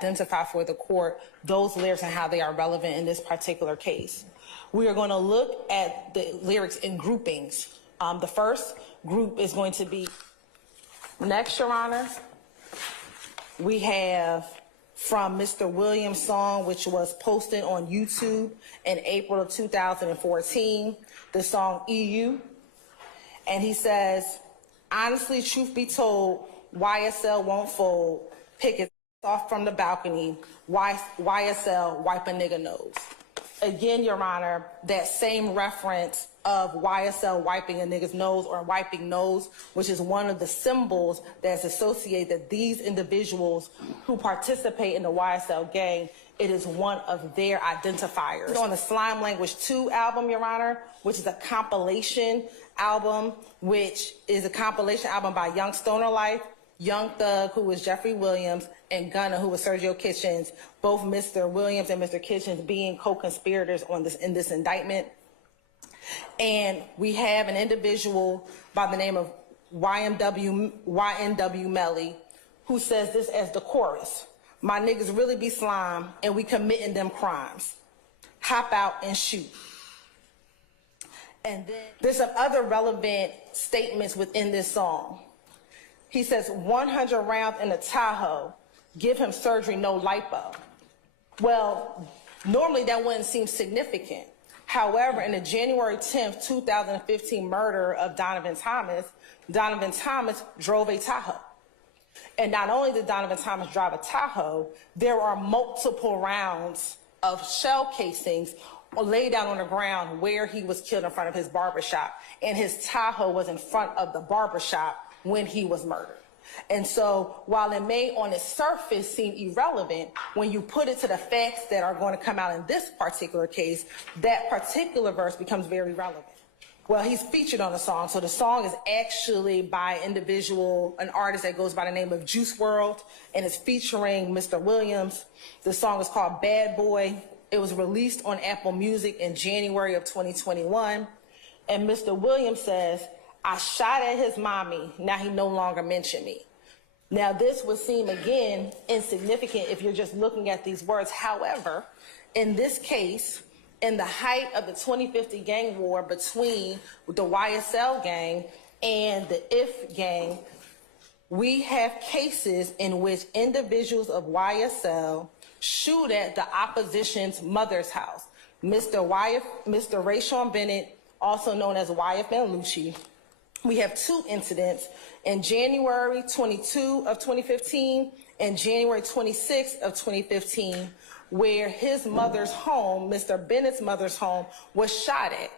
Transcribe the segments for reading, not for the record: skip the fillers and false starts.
identify for the court those lyrics and how they are relevant in this particular case. We are going to look at the lyrics in groupings. The first group is going to be, next, Your Honor, we have from Mr. Williams' song, which was posted on YouTube in April of 2014, the song EU. And he says, honestly, truth be told, YSL won't fold, pick it off from the balcony, YSL wipe a nigga nose. Again, Your Honor, that same reference of YSL wiping a nigga's nose or wiping nose, which is one of the symbols that's associated that these individuals who participate in the YSL gang, it is one of their identifiers. On the Slime Language 2 album, Your Honor, which is a compilation album, which is a compilation album by Young Stoner Life, Young Thug, who was Jeffrey Williams, and Gunna, who was Sergio Kitchens, both Mr. Williams and Mr. Kitchens being co-conspirators on this in this indictment. And we have an individual by the name of YNW Melly, who says this as the chorus. My niggas really be slime, and we committing them crimes. Hop out and shoot. And then there's some other relevant statements within this song. He says, 100 rounds in a Tahoe, give him surgery, no lipo. Well, normally that wouldn't seem significant. However, in the January 10th, 2015 murder of Donovan Thomas drove a Tahoe. And not only did Donovan Thomas drive a Tahoe, there are multiple rounds of shell casings laid down on the ground where he was killed in front of his barbershop. And his Tahoe was in front of the barbershop when he was murdered. And so while it may on its surface seem irrelevant, when you put it to the facts that are going to come out in this particular case, that particular verse becomes very relevant. Well, he's featured on the song. So the song is actually by an artist that goes by the name of Juice WRLD, and it's featuring Mr. Williams. The song is called Bad Boy. It was released on Apple Music in January of 2021. And Mr. Williams says, I shot at his mommy, now he no longer mentioned me. Now this would seem again insignificant if you're just looking at these words. However, in this case, in the height of the 2050 gang war between the YSL gang and the IF gang, we have cases in which individuals of YSL shoot at the opposition's mother's house. Mr. Rayshawn Bennett, also known as YFN Lucci. We have two incidents in January 22 of 2015 and January 26 of 2015, where his mother's home, Mr. Bennett's mother's home, was shot at.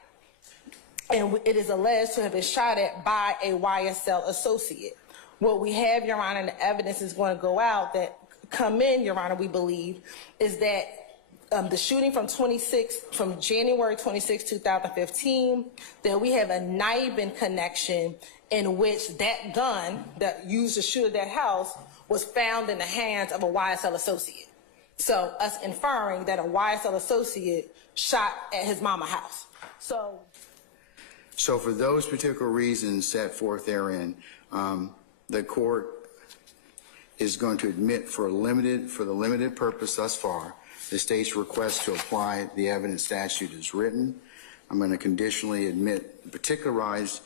And it is alleged to have been shot at by a YSL associate. What we have, Your Honor, and the evidence is going to go out that come in, Your Honor, we believe, is that the shooting from January 26, 2015, that we have a Nibin connection in which that gun that used to shoot at that house was found in the hands of a YSL associate. So us inferring that a YSL associate shot at his mama's house. So for those particular reasons set forth therein, the court is going to admit for the limited purpose thus far, the state's request to apply the evidence statute as written. I'm going to conditionally admit particularized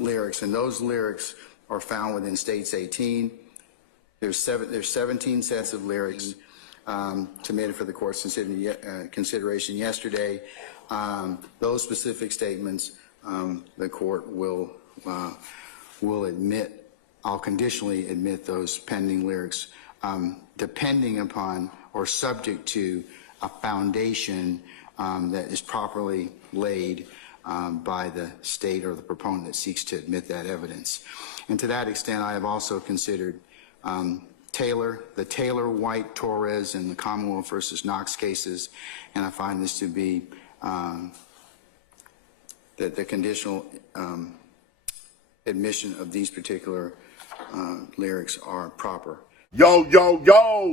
lyrics, and those lyrics are found within states 18. There's 17 sets of lyrics submitted for the court's consideration yesterday. Those specific statements, the court will admit. I'll conditionally admit those pending lyrics, depending upon or subject to a foundation that is properly laid by the state or the proponent that seeks to admit that evidence. And to that extent, I have also considered the Taylor, White, Torres, and the Commonwealth versus Knox cases, and I find this to be the conditional admission of these particular lyrics are proper. Yo,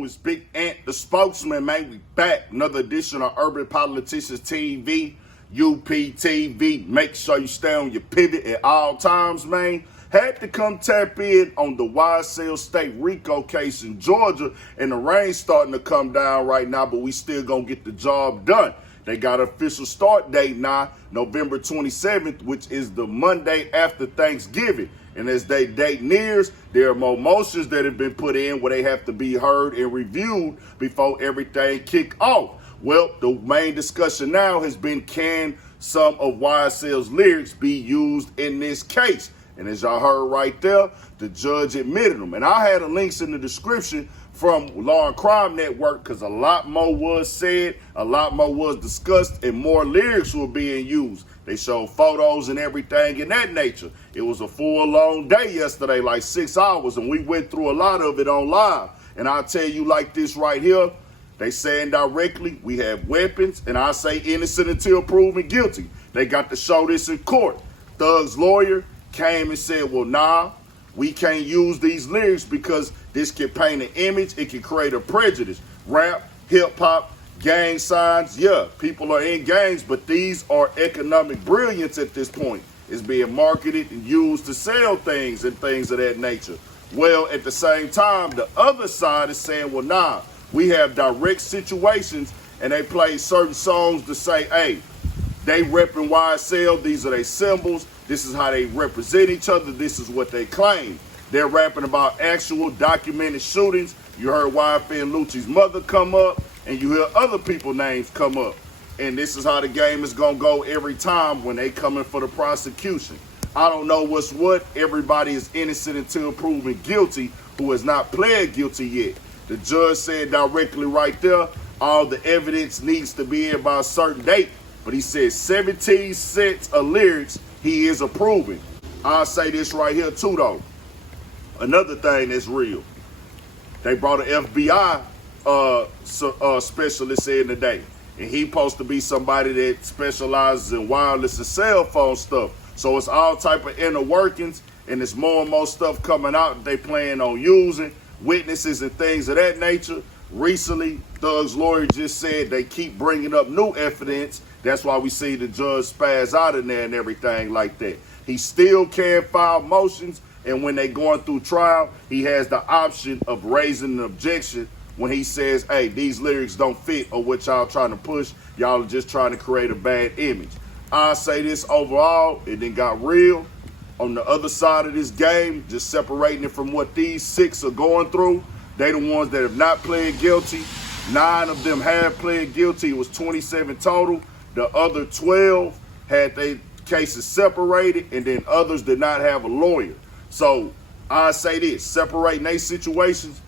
it's Big Ant, the spokesman, man. We back. Another edition of Urban Politicians TV, UPTV. Make sure you stay on your pivot at all times, man. had to come tap in on the YSL State RICO case in Georgia, and the rain's starting to come down right now, but we still gonna get the job done. They got an official start date now, November 27th, which is the Monday after Thanksgiving. And as they date nears, there are more motions that have been put in where they have to be heard and reviewed before everything kick off. Well, the main discussion now has been, can some of YSL's lyrics be used in this case? And as y'all heard right there, the judge admitted them. And I had the links in the description from Law and Crime Network, because a lot more was said, a lot more was discussed, and more lyrics were being used. They showed photos and everything in that nature. It was a full long day yesterday, like 6 hours, and we went through a lot of it on live. And I'll tell you like this right here, they saying directly, we have weapons, and I say innocent until proven guilty. They got to show this in court. Thug's lawyer came and said, well, nah, we can't use these lyrics because this can paint an image, it can create a prejudice. Rap, hip-hop, gang signs, yeah, people are in gangs, but these are economic brilliance at this point. It's being marketed and used to sell things and things of that nature. Well, at the same time, the other side is saying, well, nah, we have direct situations, and they play certain songs to say, hey, they repping YSL, these are their symbols, this is how they represent each other, this is what they claim. They're rapping about actual documented shootings. You heard YFN Lucci's mother come up, and you hear other people's names come up. And this is how the game is gonna go every time when they coming for the prosecution. I don't know what's what. Everybody is innocent until proven guilty who has not pled guilty yet. The judge said directly right there, all the evidence needs to be in by a certain date. But he said 17 sets of lyrics he is approving. I'll say this right here too though. Another thing that's real. They brought an FBI specialist in today. And he supposed to be somebody that specializes in wireless and cell phone stuff. So it's all type of inner workings, and there's more and more stuff coming out that they plan on using, witnesses and things of that nature. Recently, Thug's lawyer just said they keep bringing up new evidence. That's why we see the judge spaz out in there and everything like that. He still can file motions, and when they going through trial, he has the option of raising an objection when he says, hey, these lyrics don't fit or what y'all trying to push. Y'all are just trying to create a bad image. I say this overall, it then got real. On the other side of this game, just separating it from what these 6 are going through, they the ones that have not pled guilty. 9 of them have pled guilty. It was 27 total. The other 12 had their cases separated, and then others did not have a lawyer. So I say this, separating these situations,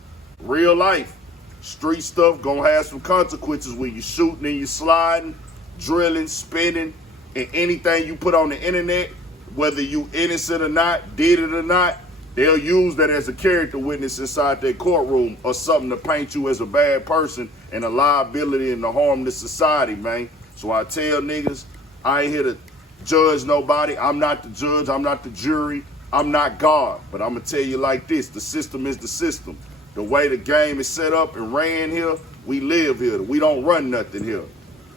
real life, street stuff gonna have some consequences when you shooting and you sliding, drilling, spinning, and anything you put on the internet, whether you innocent or not, did it or not, they'll use that as a character witness inside their courtroom or something to paint you as a bad person and a liability and to harm the society, man. So I tell niggas, I ain't here to judge nobody. I'm not the judge, I'm not the jury, I'm not God. But I'm gonna tell you like this, the system is the system. The way the game is set up and ran here, we live here. We don't run nothing here.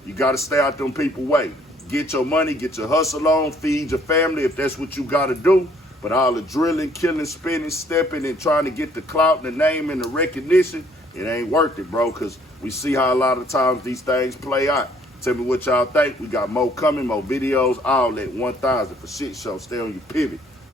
You gotta stay out them people way. Get your money, get your hustle on, feed your family if that's what you gotta do. But all the drilling, killing, spinning, stepping, and trying to get the clout and the name and the recognition, it ain't worth it, bro, because we see how a lot of times these things play out. Tell me what y'all think. We got more coming, more videos, all at 1,000 for shit show. Stay on your pivot.